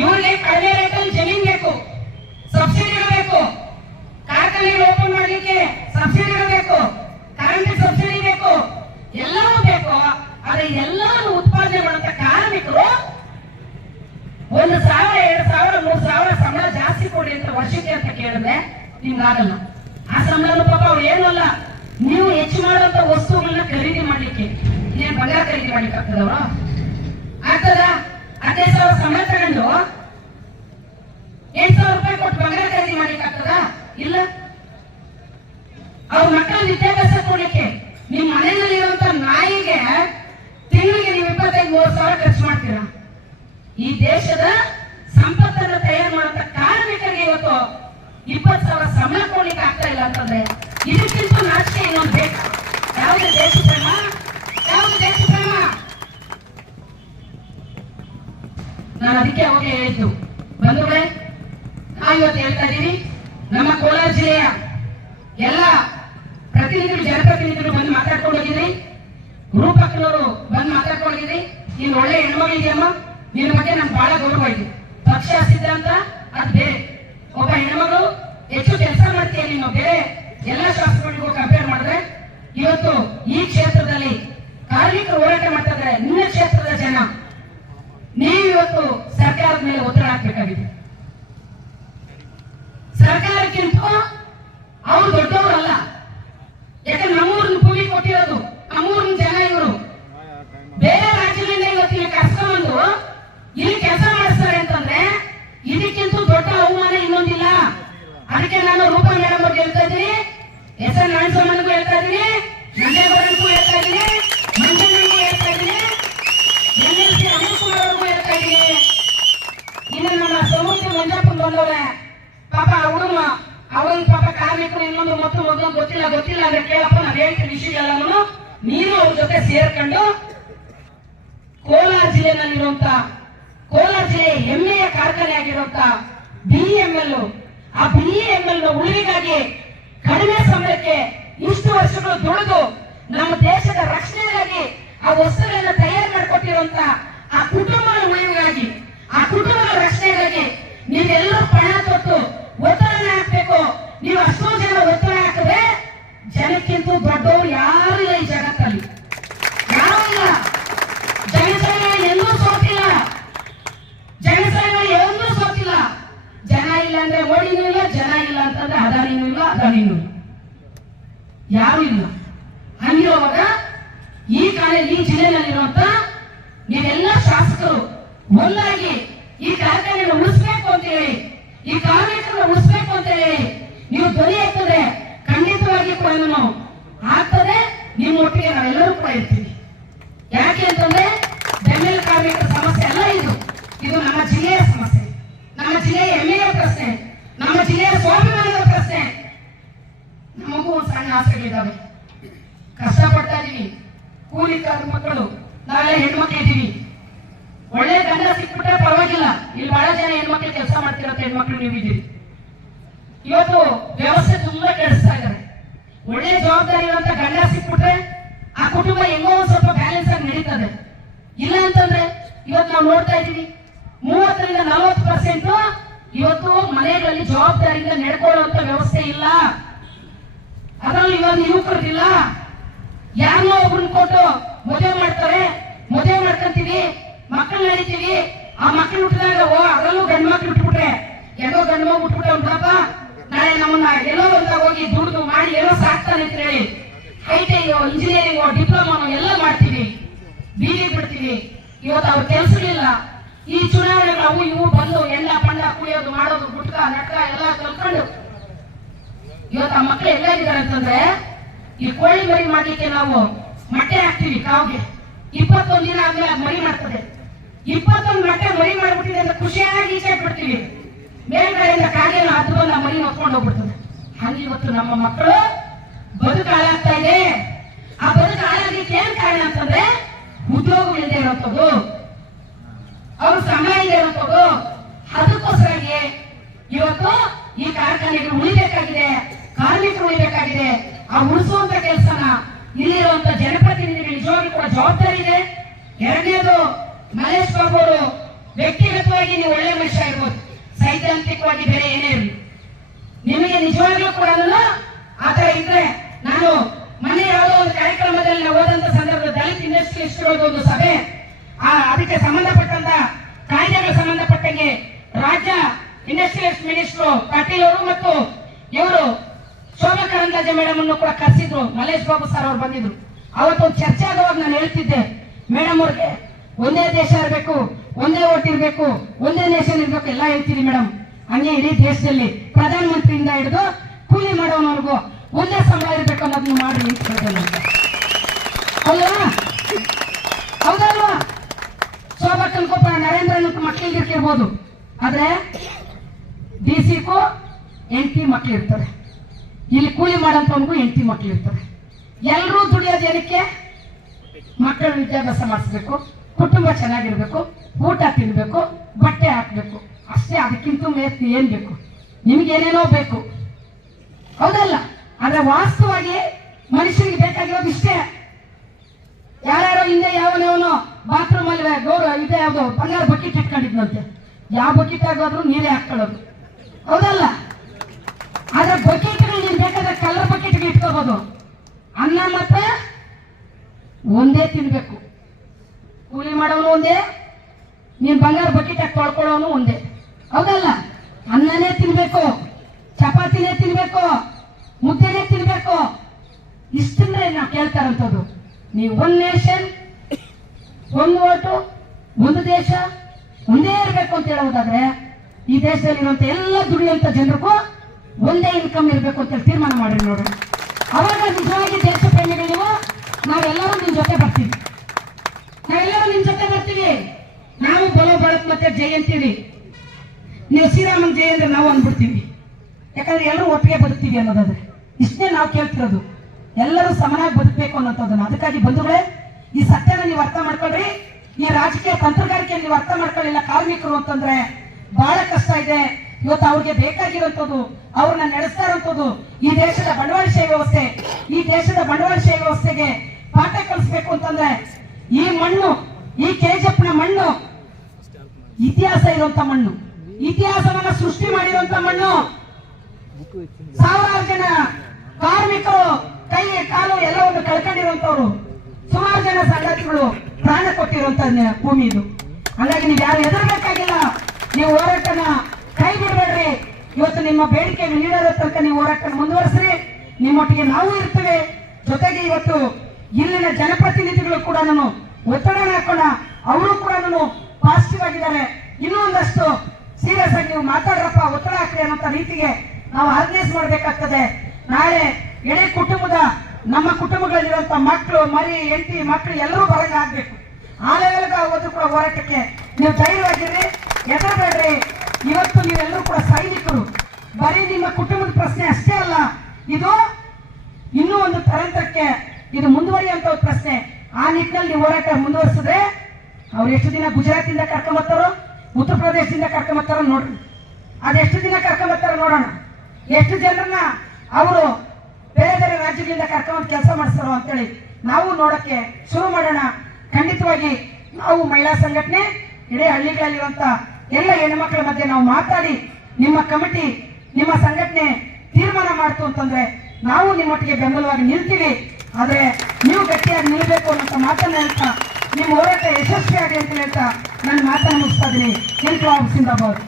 ಇವರಿಗೆ ಕಡಿಮೆ ರೇಟಲ್ಲಿ ಜಮೀನ್ ಬೇಕು, ಸಬ್ಸಿಡಿಗಳು ಬೇಕು, ಕಾರ್ಖಾನೆಗಳು ಓಪನ್ ಮಾಡಲಿಕ್ಕೆ ಸಬ್ಸಿಡಿಗಳು ಬೇಕು, ಕರೆಂಟ್ ಸಬ್ಸಿಡಿ ಬೇಕು, ಎಲ್ಲವೂ ಬೇಕು. ಆದ್ರೆ ಎಲ್ಲವನ್ನು ಉತ್ಪಾದನೆ ಮಾಡುವಂತ ಕಾರ್ಮಿಕರು 1,000, 2,000, 3,000 ಸಂಬಳ ಜಾಸ್ತಿ ಕೊಡಿ ಅಂತ ವರ್ಷಕ್ಕೆ ಅಂತ ಕೇಳಿದ್ರೆ ನಿಮ್ಗಾಗಲ್ಲ. ಆ ಸಂಬಳ ಪಾಪ ಅವ್ರು ಏನು ಅಲ್ಲ, ನೀವು ಹೆಚ್ಚು ಮಾಡುವಂತ ವಸ್ತುಗಳನ್ನ ಖರೀದಿ ಮಾಡ್ಲಿಕ್ಕೆ ಇನ್ನೇನು ಬಂಗಾರ ಖರೀದಿ ಮಾಡ್ಲಿಕ್ಕೆ ಆಗ್ತದವರು ಆಗ್ತದ? 15,000 ಸಂಬಳ ತಗೊಂಡು 8,000 ರೂಪಾಯಿ ಕೊಟ್ಟು ಬಂಗಾರ ಖರೀದಿ ಮಾಡ್ಲಿಕ್ಕೆ ಆಗ್ತದ? ಇಲ್ಲ. ಅವ್ರ ಮಕ್ಕಳ ವಿದ್ಯಾಭ್ಯಾಸ ಕೊಡ್ಲಿಕ್ಕೆ ನಿಮ್ ಮನೆಯಲ್ಲಿರುವಂತ ನಾಯಿಗೆ ತಿಂಗಳಿಗೆ ನೀವು 25,000-30,000 ಖರ್ಚು ಮಾಡ್ತೀರಾ? ಈ ದೇಶದ ಸಂಪತ್ತನ್ನು ತಯಾರು ಮಾಡುವಂತ ಕಾರ್ಮಿಕರಿಗೆ ಇವತ್ತು 20,000 ಸಂಬಳ ಕೊಡ್ಲಿಕ್ಕೆ ಆಗ್ತಾ ಇಲ್ಲ ಅಂತಂದ್ರೆ ಇದಕ್ಕಿಂತ ನಾಚಿಕೆ ಇನ್ನೊಂದು ಬೇಕು? ಯಾವುದು ದೇಶ ಪ್ರೇಮ? ಯಾವುದು ದೇಶ ಪ್ರೇಮ? ನಾನು ಅದಕ್ಕೆ ಅವಾಗ ಹೇಳಿದ್ದು ಬಂಧುಗಳೇ, ನಾವು ಇವತ್ತು ಹೇಳ್ತಾ ಇದ್ದೀವಿ, ನಮ್ಮ ಕೋಲಾರ ಜಿಲ್ಲೆಯ ಎಲ್ಲ ಪ್ರತಿನಿಧಿಗಳು, ಜನಪ್ರತಿನಿಧಿಗಳು ಬಂದು ಮಾತಾಡ್ಕೊಂಡು ಹೋಗಿದ್ರಿ, ರೂಪಕ್ಕನವರು ಬಂದು ಮಾತಾಡ್ಕೊಂಡು ಹೋಗಿದ್ರಿ. ನೀನು ಒಳ್ಳೆ ಹೆಣ್ಮಗಳಿದೆಯಮ್ಮ, ನಿನ್ನ ಬಗ್ಗೆ ನಮ್ಗೆ ಬಹಳ ಗೌರವ ಇದೆ. ಪಕ್ಷ ಸಿದ್ಧಾಂತ ಅದು ಬೇರೆ. ಒಬ್ಬ ಹೆಣ್ಮಗಳು ಹೆಚ್ಚು ಕೆಲಸ ಮಾಡ್ತೀಯ ನೀನು, ಬೇರೆ ಎಲ್ಲ ಶಾಸಕರಿಗೂ ಕಂಪೇರ್ ಮಾಡಿದ್ರೆ. ಇವತ್ತು ಈ ಕ್ಷೇತ್ರದಲ್ಲಿ ಕಾರ್ಮಿಕರು ಹೋರಾಟ ಮಾಡ್ತಾ ಇದ್ದಾರೆ, ನಿನ್ನ ಕ್ಷೇತ್ರದ ಜನ, ನೀವು ಇವತ್ತು ಸರ್ಕಾರದ ಮೇಲೆ ಒತ್ತಡ ಹಾಕಬೇಕಾಗಿದೆ. ಸರ್ಕಾರಕ್ಕಿಂತ ಅವರು ದೊಡ್ಡವರಲ್ಲ. ಯಾಕಂದ್ರೆ ನಮ್ಮೂರಿನ ಭೂಮಿ ಕೊಟ್ಟಿರೋದು ನಮ್ಮೂರಿನ ಜನ. ಇವರು ಬೇರೆ ರಾಜ್ಯದಿಂದ ಇವತ್ತಿನ ಕರ್ಸ್ಕೊಂಡ್ಬಂದು ಇಲ್ಲಿ ಕೆಲಸ ಮಾಡಿಸ್ತಾರೆ ಅಂತಂದ್ರೆ ಇದಕ್ಕಿಂತ ದೊಡ್ಡ ಅವಮಾನ ಇನ್ನೊಂದಿಲ್ಲ. ಅದಕ್ಕೆ ನಾನು ರೂಪಾ ಮೇಡಮ್ ಅವ್ರಿಗೆ ಹೇಳ್ತಾ ಇದ್ದೀನಿ, ಎಸ್ ಎನ್ ನಾರಾಯಣಸ್ವಾಮಿಗೂ ಹೇಳ್ತಾ ಇದ್ದೀನಿ, ನಂಜೇಗೌಡರಿಗೂ ಹೇಳ್ತಾ ಇದ್ದೀನಿ, ಮಂಜಣ್ಣನಿಗೂ ಹೇಳ್ತಾ ಇದ್ದೀನಿ, NLC ಅನಿಲ್ ಕುಮಾರ್ ಅವ್ರಿಗೂ ಹೇಳ್ತಾ ಇದ್ದೀನಿ. ಇನ್ನು ನಮ್ಮ ಸಮುದ್ರ ಮಂಜಪ್ಪನ್ ಬಂದವ್ರೆ, ಪಾಪ ಹುಡುಗ ಅವ್ರಿಗೆ ಪಾಪ ಕಾರ್ಮಿಕರು ಇನ್ನೊಂದು ಮತ್ತು ಮೊದಲು ಗೊತ್ತಿಲ್ಲ ಅಂದ್ರೆ ಕೇಳಪ್ಪ, ನಾವ್ ಹೇಳ್ತೀವಿ ವಿಷಯಗಳೆಲ್ಲೂ ನೀನು ಅವ್ರ ಜೊತೆ ಸೇರ್ಕೊಂಡು ಕೋಲಾರ ಜಿಲ್ಲೆನಲ್ಲಿರುವಂತ, ಕೋಲಾರ ಜಿಲ್ಲೆ ಹೆಮ್ಮೆಯ ಕಾರ್ಖಾನೆ ಆಗಿರುವಂತ BEML, ಆ BEML ಉಳಿವಿಗಾಗಿ ಕಡಿಮೆ ಸಮಯಕ್ಕೆ ಇಷ್ಟು ವರ್ಷಗಳು ದುಡಿದು ನಮ್ಮ ದೇಶದ ರಕ್ಷಣೆಗಾಗಿ ಆ ವಸ್ತುಗಳನ್ನ ತಯಾರು ಮಾಡಿಕೊಟ್ಟಿರುವಂತ ಆ ಕುಟುಂಬಗಳ ಉಳಿವಿಗಾಗಿ, ಆ ಕುಟುಂಬಗಳ ರಕ್ಷಣೆಗಾಗಿ ನೀವೆಲ್ಲರೂ ಪಣ ತೊಟ್ಟು ಒತ್ತಡನ ಹಾಕ್ಬೇಕು. ನೀವು ಅಷ್ಟೋ ಜನ ಒತ್ತಡ ಹಾಕಿದ್ರೆ ಜನಕ್ಕಿಂತ ದೊಡ್ಡವರು ಯಾರು ಇಲ್ಲ ಈ ಜಗತ್ತಲ್ಲಿ, ಯಾರು ಇಲ್ಲ. ಜನಸೇನೆ ಎಲ್ಲೂ ಸೋತಿಲ್ಲ, ಜನಸೇನೆ ಎಲ್ಲೂ ಸೋತಿಲ್ಲ. ಜನ ಇಲ್ಲ ಅಂದ್ರೆ ಮೋಡಿನೂ ಇಲ್ಲ, ಜನ ಇಲ್ಲ ಅಂತಂದ್ರೆ ಅದಾನಿನೂ ಇಲ್ಲ, ಅದಾನಿನೂ ಯಾರು ಇಲ್ಲ. ಹಂಗಿರುವಾಗ ಈ ಜಿಲ್ಲೆನಲ್ಲಿರುವಂತ ನೀವೆಲ್ಲ ಶಾಸಕರು ಒಂದಾಗಿ ಈ ಕಾರ್ಖಾನೆಯನ್ನು ಉಳಿಸ್ಬೇಕು ಅಂತ ಹೇಳಿ, ಈ ಕಾರ್ಮಿಕರನ್ನು ಉಳಿಸ್ಬೇಕು ಅಂತ ಹೇಳಿ ನೀವು ಧ್ವನಿ ಎತ್ತಿದ್ರೆ ಖಂಡಿತವಾಗಿ ಕೂಡ ಆಗ್ತದೆ. ನಿಮ್ಮ ಒಟ್ಟಿಗೆ ನಾವೆಲ್ಲರೂ ಕೂಡ ಇರ್ತೀವಿ. ಯಾಕೆ ಅಂತಂದ್ರೆ ಬೆಂಬಲ ಕಾರ್ಮಿಕರ ಸಮಸ್ಯೆ ಅಲ್ಲ ಇದು ನಮ್ಮ ಜಿಲ್ಲೆಯ ಸಮಸ್ಯೆ, ನಮ್ಮ ಜಿಲ್ಲೆಯ ಹೆಮ್ಮೆಯ ಪ್ರಶ್ನೆ, ನಮ್ಮ ಜಿಲ್ಲೆಯ ಸ್ವಾಭಿಮಾನದ ಪ್ರಶ್ನೆ. ನಮಗೂ ಸಣ್ಣ ಆಸೆಗಳಿದ್ದಾವೆ, ಕಷ್ಟಪಡ್ತಾ ಇದೀವಿ. ಕೂಲಿ ಕಾರ್ಮಿಕರು ನಾವೆಲ್ಲ ಹೆಣ್ಮಕ್ಳು ಇದ್ದೀವಿ. ಒಳ್ಳೆ ಗಂಡ ಸಿಕ್ಬಿಟ್ರೆ ಪರವಾಗಿಲ್ಲ, ಇಲ್ಲಿ ಬಹಳ ಜನ ಹೆಣ್ಮಕ್ಳು ಕೆಲಸ ಮಾಡ್ತಿರತ್ತೆ, ಹೆಣ್ಮಕ್ಳು ನೀವು ಇದ್ದೀರಿ. ಇವತ್ತು ವ್ಯವಸ್ಥೆ ತುಂಬಾ ಕೆಡಿಸ್ತಾ ಇದ್ದಾರೆ. ಒಳ್ಳೆ ಜವಾಬ್ದಾರಿ ಇರುವಂತ ಗಂಡ ಸಿಕ್ಬಿಟ್ರೆ ಆ ಕುಟುಂಬ ಹೆಂಗೋ ಸ್ವಲ್ಪ ಬ್ಯಾಲೆನ್ಸ್ ಆಗಿ ನಡೀತದೆ. ಇಲ್ಲ ಅಂತಂದ್ರೆ ಇವತ್ತು ನಾವು ನೋಡ್ತಾ ಇದೀವಿ 30ರಿಂದ 40% ಇವತ್ತು ಮನೆಗಳಲ್ಲಿ ಜವಾಬ್ದಾರಿಯಿಂದ ನಡ್ಕೊಳ್ಳುವಂತ ವ್ಯವಸ್ಥೆ ಇಲ್ಲ. ಅದರಲ್ಲಿ ಇವತ್ತು ಯುವಕರಿಲ್ಲ, ಯಾರನ್ನೋ ಒಬ್ರನ್ನ ಕೊಟ್ಟು ಮದುವೆ ಮಾಡ್ತಾರೆ, ಮದುವೆ ಮಾಡ್ಕೊಂತೀವಿ, ಮಕ್ಕಳು ನಡೀತೀವಿ. ಆ ಮಕ್ಕಳು ಹುಟ್ಟಿದಾಗ ಅದರಲ್ಲೂ ಗಂಡು ಮಕ್ಳು ಬಿಟ್ಬಿಟ್ರೆ, ಎಲ್ಲೋ ಗಂಡು ಮಗು ಬಿಟ್ಬಿಟ್ರೆ ಒಂದಪ್ಪ ನಾಳೆ ನಮ್ಮನ್ನ ಎಲ್ಲೋ ಅಂತ ಹೋಗಿ ದುಡ್ದು ಮಾಡಿ ಏನೋ ಸಾಕ್ತಾನೆ ಅಂತ ಹೇಳಿ ITI ಇಂಜಿನಿಯರಿಂಗ್ ಡಿಪ್ಲೊಮಾನೋ ಎಲ್ಲ ಮಾಡ್ತೀವಿ, BE ಬಿಡ್ತೀವಿ. ಇವತ್ತು ಅವ್ರ ಕೆಲಸಗಳಿಲ್ಲ. ಈ ಚುನಾವಣೆಗಳು ಅವು ಇವು ಬಂದು ಎಲ್ಲ ಪಂಡ ಕುಡಿಯೋದು ಮಾಡೋದು ಗುಟ್ಕ ನಟ್ಕ ಎಲ್ಲ ಕಲ್ಕೊಂಡು ಇವತ್ತು ಆ ಮಕ್ಕಳು ಎಲ್ಲ ಇದ್ದಾರೆ ಅಂತಂದ್ರೆ, ಈ ಕೋಳಿ ಮರಿ ಮಾಡ್ಲಿಕ್ಕೆ ನಾವು ಮೊಟ್ಟೆ ಹಾಕ್ತಿವಿ ಕಾವ್ಗೆ, 21 ದಿನ ಆದ್ಮೇಲೆ ಮರಿ ಮಾಡ್ತದೆ. 21 ಮೊಟ್ಟೆ ಮರಿ ಮಾಡ್ಬಿಟ್ಟಿದೆ ಅಂತ ಖುಷಿಯಾಗಿ ಈಚೆ ಬಿಡ್ತೀವಿ, ಮೇಲ್ಗಡೆಯಿಂದ ಕಾಗೆಲ್ಲ ಅದು ಬಂದು ಆ ಮರಿ ಹೊತ್ಕೊಂಡು ಹೋಗ್ಬಿಡ್ತದೆ. ಹಂಗೆ ಇವತ್ತು ನಮ್ಮ ಮಕ್ಕಳು ಬದುಕು ಹಾಳಾಗ್ತಾ ಇದೆ. ಆ ಬದುಕು ಹಾಳಾಗ್ಲಿಕ್ಕೆ ಏನ್ ಕಾರಣ ಅಂತಂದ್ರೆ ಉದ್ಯೋಗಗಳಿಂದ ಇರುವಂತದ್ದು, ಅವ್ರ ಸಮಯ ಇದೆ ಇರುವಂತದ್ದು. ಅದಕ್ಕೋಸ್ಕರಾಗಿ ಇವತ್ತು ಈ ಕಾರ್ಖಾನೆಗಳು ಉಳಿಬೇಕಾಗಿದೆ, ಕಾರ್ಮಿಕರು ಉಳಿಬೇಕಾಗಿದೆ. ಆ ಉಳಿಸುವಂತ ಕೆಲಸನ ಇಲ್ಲಿರುವಂತ ಜನಪ್ರತಿನಿಧಿಗಳು ನಿಜವಾಗ್ಲೂ ಕೂಡ ಜವಾಬ್ದಾರಿ ಇದೆ. ಎರಡನೇದು, ಮಹೇಶ್ ಬಾಬು ಅವರು ವ್ಯಕ್ತಿಗತವಾಗಿ ನೀವು ಒಳ್ಳೆ ರಾಜಕೀಯವಾಗಿ ಬೇರೆ ಏನೇ ಇರಲಿ, ನಿಮಗೆ ನಿಜವಾಗ್ಲೂ ಕೂಡ ಆತರ ಇದ್ರೆ, ನಾನು ಮೊನ್ನೆ ಯಾವುದೋ ಒಂದು ಕಾರ್ಯಕ್ರಮದಲ್ಲಿ ನಾವು ಹೋದಂತ ಸಂದರ್ಭದಲ್ಲಿ ದಲಿತ ಇಂಡಸ್ಟ್ರಿಯಲಿಸ್ಟ್ಗಳದ್ದು ಒಂದು ಸಭೆ, ಅದಕ್ಕೆ ಸಂಬಂಧಪಟ್ಟಂತ ಕಾಯ್ದೆಗಳು ಸಂಬಂಧಪಟ್ಟಂಗೆ ರಾಜ್ಯ ಇಂಡಸ್ಟ್ರಿಯಲಿಸ್ಟ್ ಮಿನಿಸ್ಟರ್ ಪಾಟೀಲ್ ಅವರು ಮತ್ತು ಇವರು ಶೋಭಾ ಕರಂದ್ಲಾಜೆ ಮೇಡಮ್ ಅನ್ನು ಕೂಡ ಕರೆಸಿದ್ರು. ಮಲ್ಲೇಶ್ ಬಾಬು ಸರ್ ಅವ್ರು ಬಂದಿದ್ರು. ಅವತ್ತೊಂದು ಚರ್ಚೆ ಆಗುವಾಗ ನಾನು ಹೇಳ್ತಿದ್ದೆ, ಮೇಡಮ್ ಅವ್ರಿಗೆ ಒಂದೇ ದೇಶ ಇರಬೇಕು, ಒಂದೇ ಓಟ್ ಇರಬೇಕು, ಒಂದೇ ನೇಷನ್ ಇರ್ಬೇಕು ಎಲ್ಲ ಹೇಳ್ತೀರಿ ಮೇಡಮ್. ಹಂಗೆ ಇಡೀ ದೇಶದಲ್ಲಿ ಪ್ರಧಾನ ಮಂತ್ರಿಯಿಂದ ಹಿಡಿದು ಕೂಲಿ ಮಾಡೋನವರೆಗೂ ಒಂದೇ ಸಂಬಳ ಇರ್ಬೇಕು ಅನ್ನೋದನ್ನ ಮಾಡ್ರಿ ಅಂತ ಹೇಳಿದೆ. ಅಲ್ವಾ? ಹೌದಲ್ವಾ? ಶೋಭಾ ಕನ್ಕೋಪ ನರೇಂದ್ರನ ಮಕ್ಕಳಿಗೆ ಇರ್ಬೋದು, ಆದ್ರೆ ಡಿಸಿಗೂ ಹೆಂಡತಿ ಮಕ್ಳು ಇರ್ತಾರೆ, ಇಲ್ಲಿ ಕೂಲಿ ಮಾಡೋಂಥವನಿಗೂ ಹೆಂಡತಿ ಮಕ್ಳು ಇರ್ತಾರೆ. ಎಲ್ಲರೂ ದುಡಿಯೋದು ಏನಕ್ಕೆ? ಮಕ್ಕಳ ವಿದ್ಯಾಭ್ಯಾಸ ಮಾಡಿಸ್ಬೇಕು, ಕುಟುಂಬ ಚೆನ್ನಾಗಿರ್ಬೇಕು, ಊಟ ತಿನ್ಬೇಕು, ಬಟ್ಟೆ ಹಾಕ್ಬೇಕು, ಅಷ್ಟೇ. ಅದಕ್ಕಿಂತ ಮೇಸ್ತಿ ಏನ್ ಬೇಕು? ನಿಮ್ಗೇನೇನೋ ಬೇಕು, ಹೌದಲ್ಲ? ಆದ್ರೆ ವಾಸ್ತವವಾಗಿ ಮನುಷ್ಯನಿಗೆ ಬೇಕಾಗಿರೋದು ಇಷ್ಟೇ. ಯಾರ್ಯಾರೋ ಹಿಂದೆ ಯಾವನವನು ಬಾತ್ರೂಮ್ ಅಲ್ಲಿ ಇದೆ ಯಾವ್ದು ಬಂಗಾರ ಬಕೆಟ್ ಇಟ್ಕೊಂಡಿದ್ನಂತೆ, ಯಾವ ಬಕೆಟ್ ಆಗೋದ್ರು ನೀರೇ ಹಾಕೊಳ್ಳೋದು, ಹೌದಲ್ಲ? ಆದ್ರೆ ಬಕೆಟ್ಗಳು ನೀನ್ ಬೇಕಾದ್ರೆ ಕಲರ್ ಬಕೆಟ್ಗೆ ಇಟ್ಕೋಬಹುದು. ಅನ್ನ ಮಾತ್ರ ಒಂದೇ ತಿನ್ಬೇಕು, ಕೂಲಿ ಮಾಡೋನು ಒಂದೇ, ನೀನ್ ಬಂಗಾರ ಬಕೆಟ್ ಹಾಕಿ ತೊಳ್ಕೊಳ್ಳೋನು ಒಂದೇ, ಹೌದಲ್ಲ? ಅನ್ನನೇ ತಿನ್ಬೇಕು, ಚಪಾತಿನೇ ತಿನ್ಬೇಕು, ಮುದ್ದೆನೇ ತಿನ್ಬೇಕು. ಇಷ್ಟಂದ್ರೆ ನಾವು ಕೇಳ್ತಾ ಇರೋಂಥದ್ದು. ನೀವು ಒಂದ್ ನೇಷನ್, ಒಂದು ಓಟು, ಒಂದು ದೇಶ, ಒಂದೇ ಇರಬೇಕು ಅಂತ ಹೇಳೋದಾದ್ರೆ ಈ ದೇಶದಲ್ಲಿರುವಂತ ಎಲ್ಲ ದುಡಿಯುವಂತ ಜನರಿಗೂ ಒಂದೇ ಇನ್ಕಮ್ ಇರಬೇಕು ಅಂತ ಹೇಳಿ ತೀರ್ಮಾನ ಮಾಡಿ ನೋಡ್ರಿ. ಅವಾಗ ನಿಜವಾಗಿ ದೇಶ ಪ್ರೇಮಿಗಳು ನೀವು, ನಾವೆಲ್ಲರೂ ನಿಮ್ ಜೊತೆ ಬರ್ತೀವಿ, ನಾವೆಲ್ಲರೂ ನಿಮ್ ಜೊತೆ ಬರ್ತೀವಿ. ನಾವು ಬಲೋ ಬಳತ್ ಮತ್ತೆ ಜೈ ಅಂತೀವಿ, ನೀವು ಶ್ರೀರಾಮನ್ ಜೈ ಅಂದ್ರೆ ನಾವು ಅಂದ್ಬಿಡ್ತೀವಿ. ಯಾಕಂದ್ರೆ ಎಲ್ಲರೂ ಒಟ್ಟಿಗೆ ಬದುಕ್ತೀವಿ ಅನ್ನೋದಾದ್ರೆ ಇಷ್ಟೇ ನಾವು ಕೇಳ್ತಿರೋದು, ಎಲ್ಲರೂ ಸಮನಾಗಿ ಬದುಕಬೇಕು ಅನ್ನೋದನ್ನ. ಅದಕ್ಕಾಗಿ ಬಂಧುಗಳೇ, ಈ ಸತ್ಯನ ನೀವು ಅರ್ಥ ಮಾಡ್ಕೊಳ್ರಿ. ಈ ರಾಜಕೀಯ ತಂತ್ರಗಾರಿಕೆ ನೀವು ಅರ್ಥ ಮಾಡ್ಕೊಳ್ಳಿಲ್ಲ ಕಾರ್ಮಿಕರು ಅಂತಂದ್ರೆ ಬಹಳ ಕಷ್ಟ ಇದೆ. ಇವತ್ತು ಅವ್ರಿಗೆ ಬೇಕಾಗಿರುವಂತದ್ದು, ಅವ್ರನ್ನ ನಡೆಸ್ತಾ ಇರುವಂತದ್ದು ಈ ದೇಶದ ಬಂಡವಾಳಶಾಹಿ ವ್ಯವಸ್ಥೆ. ಈ ದೇಶದ ಬಂಡವಾಳಶಾಹಿ ವ್ಯವಸ್ಥೆಗೆ ಪಾಠ ಕಲಿಸ್ಬೇಕು ಅಂತಂದ್ರೆ ಈ ಮಣ್ಣು, ಈ ಕೆಜಿಎಫ್ ನ ಮಣ್ಣು ಇತಿಹಾಸ ಇರುವಂತ ಮಣ್ಣು, ಇತಿಹಾಸವನ್ನ ಸೃಷ್ಟಿ ಮಾಡಿರುವಂತ ಮಣ್ಣು. ಸಾವಿರಾರು ಜನ ಕಾರ್ಮಿಕರು ಕೈ ಕಾಲು ಎಲ್ಲವನ್ನು ಕಳ್ಕೊಂಡಿರುವಂತವ್ರು, ಸುಮಾರು ಜನ ಸಂಘಟನೆಗಳು ಪ್ರಾಣ ಕೊಟ್ಟಿರುವಂತ ಭೂಮಿ ಇದು. ಹಾಗಾಗಿ ನೀವು ಯಾರು ಹೆದರ್ಬೇಕಾಗಿಲ್ಲ, ನೀವು ಹೋರಾಟನ ಕೈ ಬಿಡಬೇಡ್ರಿ. ಇವತ್ತು ನಿಮ್ಮ ಬೇಡಿಕೆ ನೀಡೋದ ತನಕ ನೀವು ಹೋರಾಟ ಮುಂದುವರಿಸ್ರಿ, ನಿಮ್ಮೊಟ್ಟಿಗೆ ನಾವು ಇರ್ತೇವೆ. ಜೊತೆಗೆ ಇವತ್ತು ಇಲ್ಲಿನ ಜನಪ್ರತಿನಿಧಿಗಳು ಕೂಡ ಒತ್ತಡ ಹಾಕೋಣ, ಅವರು ಕೂಡ ಪಾಸಿಟಿವ್ ಆಗಿದ್ದಾರೆ. ಇನ್ನೂ ಒಂದಷ್ಟು ಸೀರಿಯಸ್ ಆಗಿ ನೀವು ಮಾತಾಡ್ರಪ್ಪ, ಒತ್ತಡ ಹಾಕ್ರಿ ಅನ್ನೋ ರೀತಿಗೆ ನಾವು ಆರ್ಗನೈಸ್ ಮಾಡಬೇಕಾಗ್ತದೆ. ನಾಳೆ ಇಡೀ ಕುಟುಂಬದ, ನಮ್ಮ ಕುಟುಂಬಗಳಲ್ಲಿರುವಂತ ಮಕ್ಕಳು, ಮರಿ, ಹೆಂಡತಿ, ಮಕ್ಕಳು ಎಲ್ಲರೂ ಬರಂಗ ಆಗ್ಬೇಕು. ಆ ಲೆವೆಲ್ಗೆ ಹೋದ್ರು ಕೂಡ ಹೋರಾಟಕ್ಕೆ ನೀವು ಧೈರ್ಯವಾಗಿರ್ರಿ, ಹೆದರಬೇಡ್ರಿ. ಇವತ್ತು ನೀವೆಲ್ಲರೂ ಕೂಡ ಸೈನಿಕರು. ಬರೀ ನಿಮ್ಮ ಕುಟುಂಬದ ಪ್ರಶ್ನೆ ಅಷ್ಟೇ ಅಲ್ಲ, ಇದು ಇನ್ನೂ ಒಂದು ತರಂತರಕ್ಕೆ ಇದು ಮುಂದುವರಿಯುವಂತ ಪ್ರಶ್ನೆ. ಆ ನಿಟ್ಟಿನಲ್ಲಿ ನೀವು ಹೋರಾಟ ಮುಂದುವರಿಸಿದ್ರೆ ಅವ್ರು ಎಷ್ಟು ದಿನ ಗುಜರಾತಿಂದ ಕರ್ಕೊಂಬರ್ತಾರೋ, ಉತ್ತರ ಪ್ರದೇಶದಿಂದ ಕರ್ಕೊಂಬರ್ತಾರೋ ನೋಡ್ರಿ. ಅದೆಷ್ಟು ದಿನ ಕರ್ಕೊಂಬರ್ತಾರೋ ನೋಡೋಣ. ಎಷ್ಟು ಜನರನ್ನ ಅವರು ಬೇರೆ ಬೇರೆ ರಾಜ್ಯಗಳಿಂದ ಕರ್ಕೊಂಡು ಕೆಲಸ ಮಾಡಿಸ್ತಾರೋ ಅಂತೇಳಿ ನಾವು ನೋಡಕ್ಕೆ ಶುರು ಮಾಡೋಣ. ಖಂಡಿತವಾಗಿ ನಾವು ಮಹಿಳಾ ಸಂಘಟನೆ ಇಡೀ ಹಳ್ಳಿಗಳಲ್ಲಿರುವಂತ ಎಲ್ಲ ಹೆಣ್ಣುಮಕ್ಕಳ ಮಧ್ಯೆ ನಾವು ಮಾತಾಡಿ ನಿಮ್ಮ ಕಮಿಟಿ, ನಿಮ್ಮ ಸಂಘಟನೆ ತೀರ್ಮಾನ ಮಾಡ್ತು ಅಂತಂದ್ರೆ ನಾವು ನಿಮ್ಮೊಟ್ಟಿಗೆ ಬೆಂಬಲವಾಗಿ ನಿಲ್ತೀವಿ. ಆದ್ರೆ ನೀವು ಗಟ್ಟಿಯಾಗಿ ನಿಲ್ಬೇಕು ಅನ್ನೋ ಮಾತನ್ನ ಹೇಳ್ತಾ ನಿಮ್ಮ ಹೋರಾಟ ಯಶಸ್ವಿಯಾಗಿ ಅಂತ ಹೇಳ್ತಾ ನನ್ನ ಮಾತನ್ನು ಮುಗಿಸ್ತಾ ಇದ್ದೀನಿ. ಸಿಂದಾಬಾದ್.